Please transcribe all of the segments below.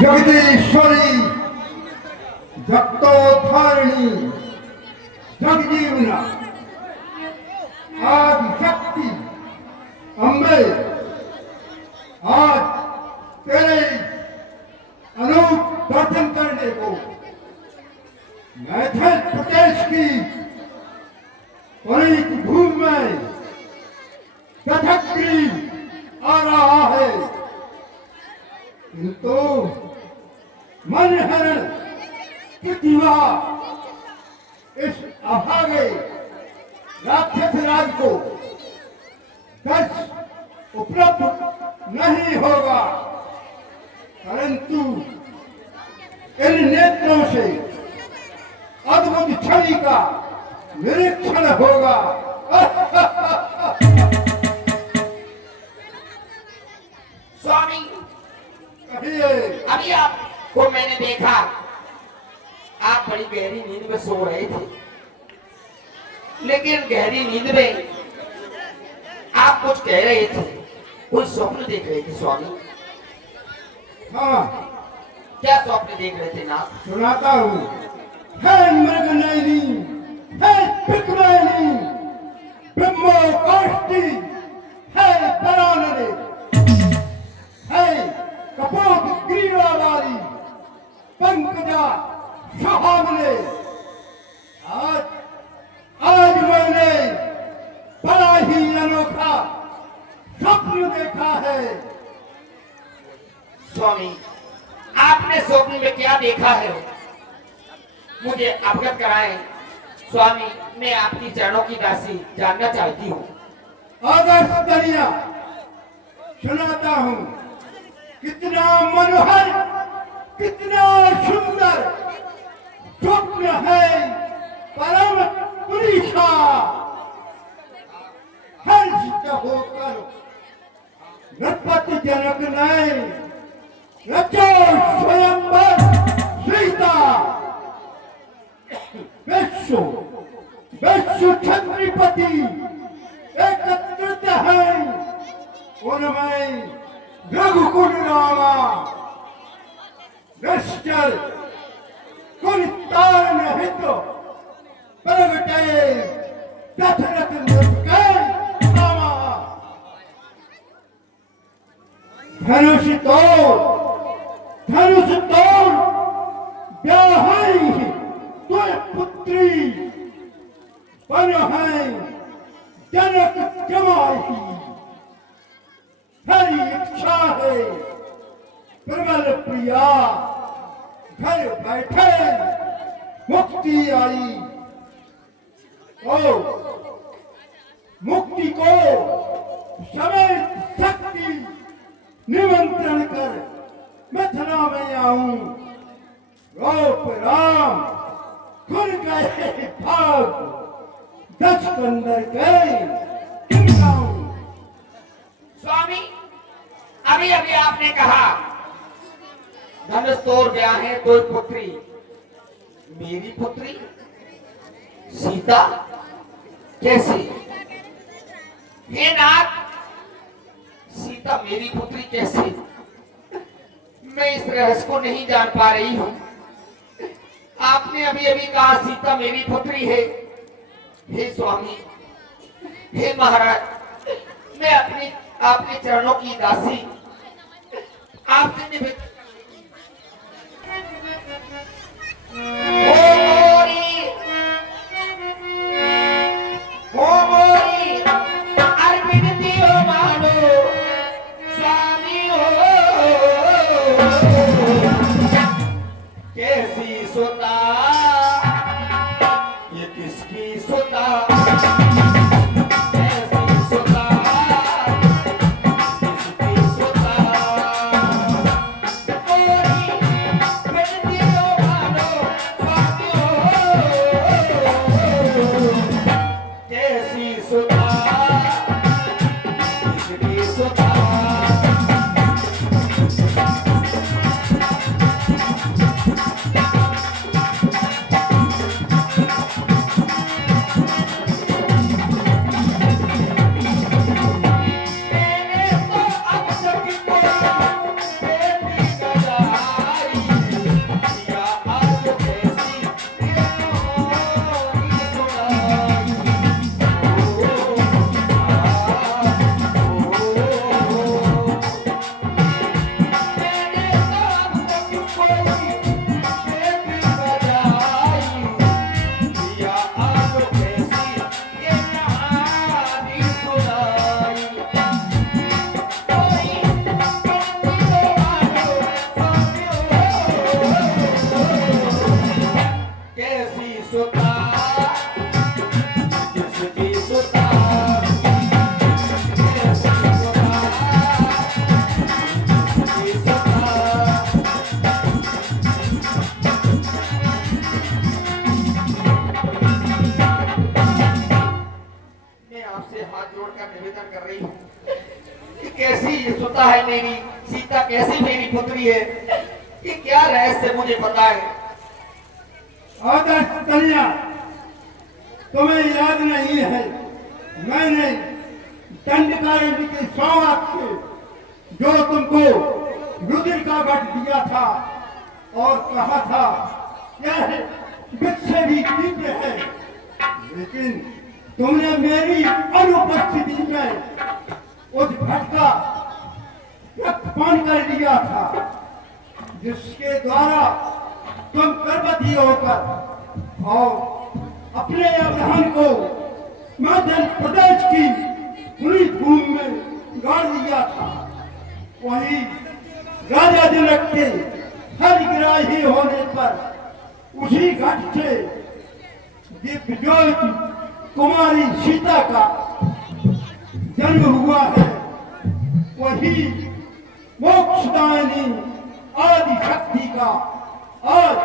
जगदीश्वरी जगतोद्धारिणी जगजीवना आदि शक्ति अम्बे आज तेरे अनूप दर्शन करने को मध्य प्रदेश की पवित्र भूमि में कथकली आ रहा है, किंतु मनहरण प्रतिभा इस अभागे राक्षस राज को दर्श उपलब्ध नहीं होगा, परंतु इन नेत्रों से अद्भुत छवि का निरीक्षण होगा। स्वामी, कहिए। अभी आपको मैंने देखा, आप बड़ी गहरी नींद में सो रहे थे, लेकिन गहरी नींद में आप कुछ कह रहे थे, कुछ स्वप्न देख रहे थे स्वामी। हाँ, क्या स्वप्न देख रहे थे ना? सुनाता हूँ। है मृगनयनी, है पिकनयनी, ब्रह्मो काष्टी, है परानने, है कपोत ग्रीवा वाली, पंकजा सुहावने। आज मैंने बड़ा ही अनोखा स्वप्न देखा है। स्वामी, आपने स्वप्न में क्या देखा है, मुझे अवगत कराएं। स्वामी, मैं आपकी चरणों की दासी जानना चाहती हूँ। आदर्श कन्या, सुनाता हूँ। कितना मनोहर, कितना सुंदर स्वप्न है परम पुरुषा। हर्षित होकर नृपति जनक ने रचो स्वयंवर सीता। विश्व छत्रपति एकत्रित है, उनमें रघुकुल रामा, निश्चल कुल तारण हित प्रगटे दशरथ नृपके रामा। धनुष तोड़ ब्याहई तुय पुत्री बन है जनक जमाई। हरी इच्छा है प्रबल प्रिया, घर बैठे मुक्ति आई। ओ मुक्ति को समय शक्ति निमंत्रण कर मथुरा में आऊं। रोप राम खुल गए भाग, दस कंदर गए। स्वामी, अभी अभी आपने कहा धनुष तोड़ गया है दो पुत्री। मेरी पुत्री सीता कैसे? हे नाथ, सीता मेरी पुत्री कैसे? मैं इस रहस्य को नहीं जान पा रही हूँ। आपने अभी अभी कहा सीता मेरी पुत्री है। हे स्वामी, हे महाराज, मैं आपके चरणों की दासी आपसे निवेदन। कैसी सोता, ये किसकी सोता? कैसी सोता, किसकी सोता? होता है मेरी सीता कैसी मेरी पुत्री है, ये क्या रहस्य मुझे पता है। आदर्श कन्या, तुम्हें याद नहीं है मैंने दंडकारण्य के 100 वाक्य जो तुमको रुद्र का वट दिया था और कहा था यह मुझसे भी दिव्य है, लेकिन तुमने मेरी अनुपस्थिति में उस भट का रक्तपान कर लिया था, जिसके द्वारा तुम गर्भवती होकर और अपने अब्राहम को मध्य प्रदेश की पूरी भूमि में गाड़ दिया था। वही राजा जनक के हरगिराही होने पर उसी घाट से दिव्यज्योति कुमारी सीता का जन्म हुआ है। वही मोक्षदायिनी आदि शक्ति का आज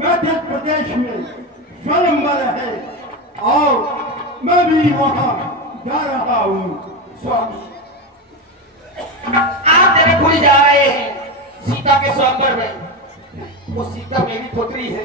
मध्य प्रदेश में स्वयंवर है और मैं भी वहां जा रहा हूँ। स्वामी, आप तेरे भूल जा रहे हैं सीता के स्वयंवर में। वो सीता मेरी पुत्री है,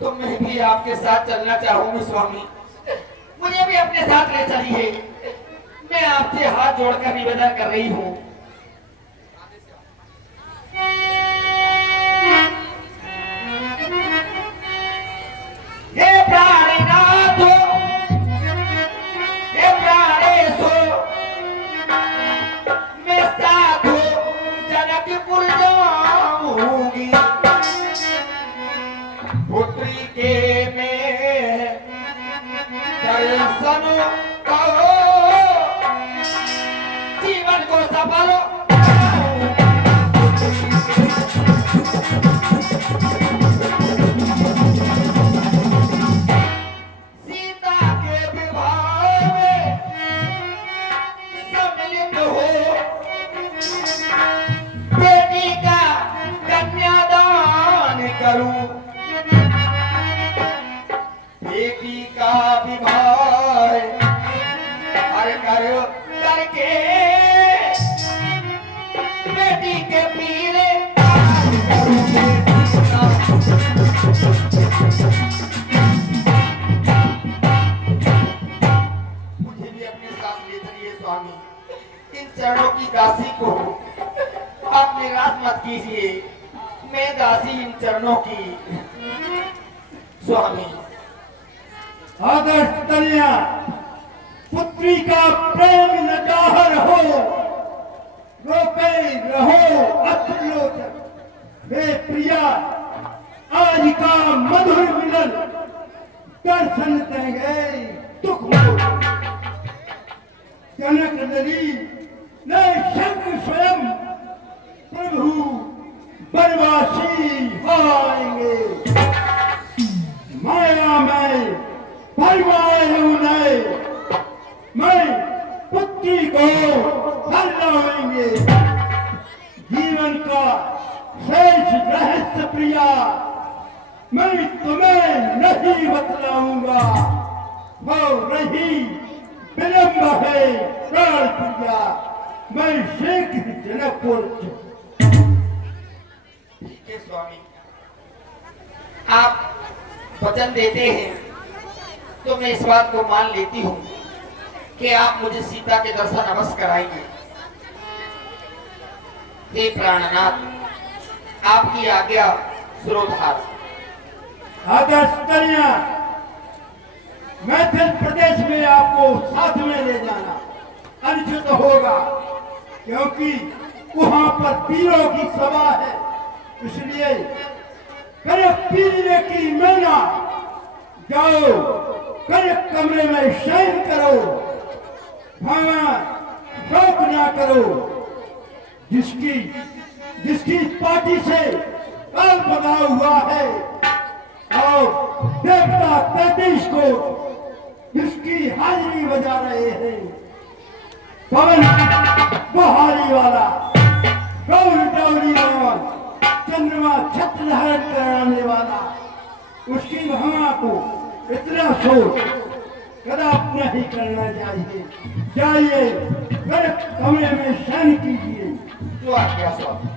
तो मैं भी आपके साथ चलना चाहूंगी स्वामी। मुझे भी अपने साथ ले चलिए। मैं आपसे हाथ जोड़कर निवेदन कर रही हूँ। हे प्राणनाथ, हे प्राणेशो, मैं साधु जनकपुर जाऊंगी। पुत्री के मैं दर्शन करो, जीवन को सफल सीता के विवाह में सम्मिलित हो, बेटी का कन्यादान करूं। बेटी का विवाह करके बेटी के पीले मुझे भी अपने साथ ले चलिए स्वामी। इन चरणों की दासी को आप निराश मत कीजिए, मैं दासी इन चरणों की। स्वामी, आदर्श कन्या, पुत्री का प्रेम नगाहर हो, रोके रहो अत्रिलोचन। वे प्रिया, आज का मधुर मिलन दर्शन देंगे दुख हो। जनक नदी ने शंकर स्वयं प्रभु बनवासी आएंगे। माया में परवाए मैं पुत्री को हर लाएंगे। जीवन का शेष रहस्य प्रिया मैं तुम्हें नहीं बतलाऊंगा। हो रही विलंब है प्राण प्रिया, मैं शीघ्र जनकपुर। ठीक है स्वामी, आप वचन देते हैं तो मैं इस बात को मान लेती हूँ कि आप मुझे सीता के दर्शन अवश्य कराएंगे। हे प्राणनाथ, आपकी आज्ञा सुरोधार। आदर्श कन्या, मध्य प्रदेश में आपको साथ में ले जाना अनुचित होगा, क्योंकि वहां पर पीरों की सभा है। इसलिए करे पीने की मैना जाओ, करे कमरे में शयन करो, शौक ना करो। जिसकी पार्टी से काल बना हुआ है और देवता 33 को जिसकी हाजिरी बजा रहे हैं, पवन बहारी वाला, गौर डौरी वाला, चंद्रमा छत्र धारण कराने वाला, उसकी भावना को इतना सोच कदापि नहीं करना चाहिए। जाइए मेरे कमरे में शयन कीजिए। जो आज्ञा स्वामी।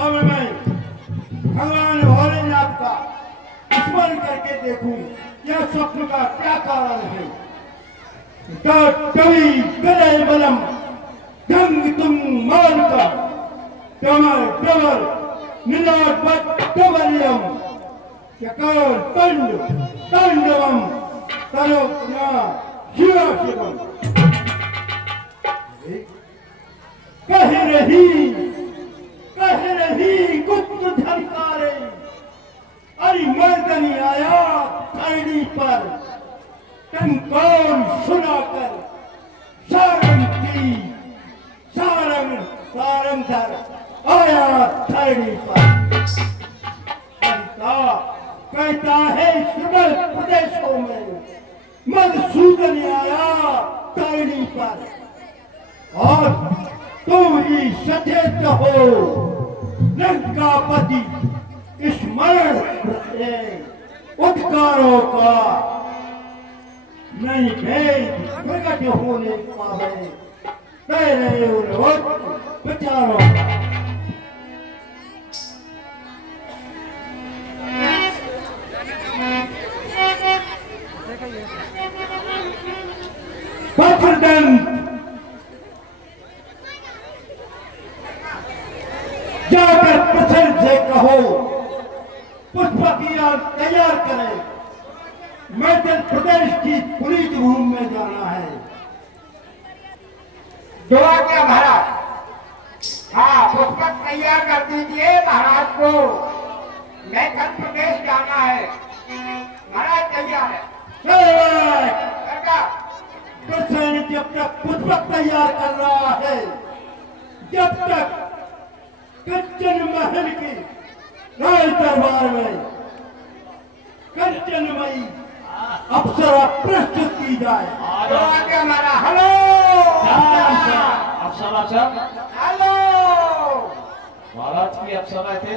अब मैं भगवान भोलेनाथ का स्मरण करके देखूं यह स्वप्न का क्या कारण है। कवि गले बलम जंग तुम मान का डमर डमर निनाद डबलियम चकर तंड तांडवम तरोना शिवा शिवम। कह रही गुप्त झनकारे अरे मर्दनी आया खैनी पर टंकार सुनाकर सारंगधर आया धरणी पर। कहता है श्रीमल प्रदेशों में मधुसूदन आया धरणी पर और तुम ही सचेत हो लंकापति स्मरण रहे उद्गारों का नहीं भेद प्रकट होने पावे तेरे उन विचारों का। वज्रदंत जाकर प्रसन्न से कहो पुष्पकिया तैयार करें। मध्य प्रदेश की पुलिस भूमि में जाना है। दुआ क्या महाराज? हाँ, पुष्पक तैयार कर दीजिए महाराज को। मध्य प्रदेश जाना है महाराज। तैयार है प्रसन्न जब तक पुष्पक तैयार कर रहा है जब तक कंचन महल के राज दरबार में कंचनमयी अप्सरा प्रस्तुत की जाए। हमारा हेलो अप्सरा सर, हेलो महाराज की अप्सरा थे।